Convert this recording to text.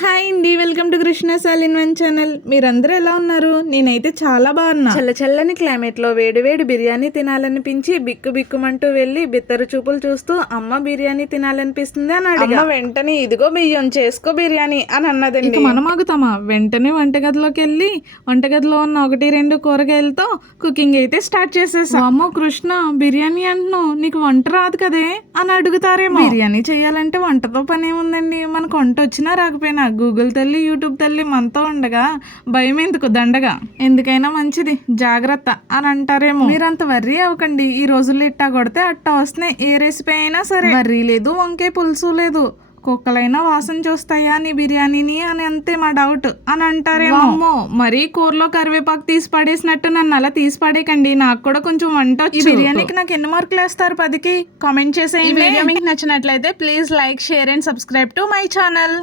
Hi అండి, welcome to Krishna సాలిన్ one channel. మీరందరూ ఎలా ఉన్నారు? నేనైతే చాలా బాగున్నా. చల్లని క్లైమేట్ లో వేడి వేడి బిర్యానీ తినాలనిపించి బిక్కు బిక్కుమంటూ వెళ్ళి బిత్తరు చూపులు చూస్తూ అమ్మ బిర్యానీ తినాలనిపిస్తుంది అని అడిగా. వెంటనే ఇదిగో బియ్యం చేసుకో బిర్యానీ అని అన్నదండి. మనం ఆగుతామా? వెంటనే వంటగదిలోకి వెళ్ళి వంటగదిలో ఉన్న 1-2 కూరగాయలతో కుకింగ్ అయితే స్టార్ట్ చేసేసా. అమ్మో కృష్ణ, బిర్యానీ అంటున్నావు, నీకు వంట రాదు కదే అని అడుగుతారేమో. బిర్యానీ చేయాలంటే వంటతో పని ఏముందండి? మనకు వంట వచ్చినా రాకపోయినా గూగుల్ తల్లి, యూట్యూబ్ తల్లి మనతో ఉండగా భయం ఎందుకు దండగా. ఎందుకైనా మంచిది జాగ్రత్త అని అంటారేమో. మీరంత వర్రీ అవ్వకండి. ఈ రోజుల్లో ఇట్టా కొడితే అట్టా వస్తున్నాయి. ఏ రెసిపీ అయినా సరే. వర్రీ లేదు, వంకాయ పులుసు లేదు, కుక్కలైనా వాసన చూస్తాయా నీ బిర్యానీని అని అంతే మా డౌట్ అని అంటారేమో. అమ్మో, మరీ కూరలో కరివేపాకు తీసి పడేసినట్టు నన్ను అలా తీసి పడేకండి. నాకు కూడా కొంచెం వంట వచ్చు. ఈ బిర్యానీకి నాకు ఎన్ని మార్కులు వేస్తారు 10కి? కామెంట్ చేసేయండి. వీడియో మీకు నచ్చినట్లయితే please like, share and subscribe to my channel.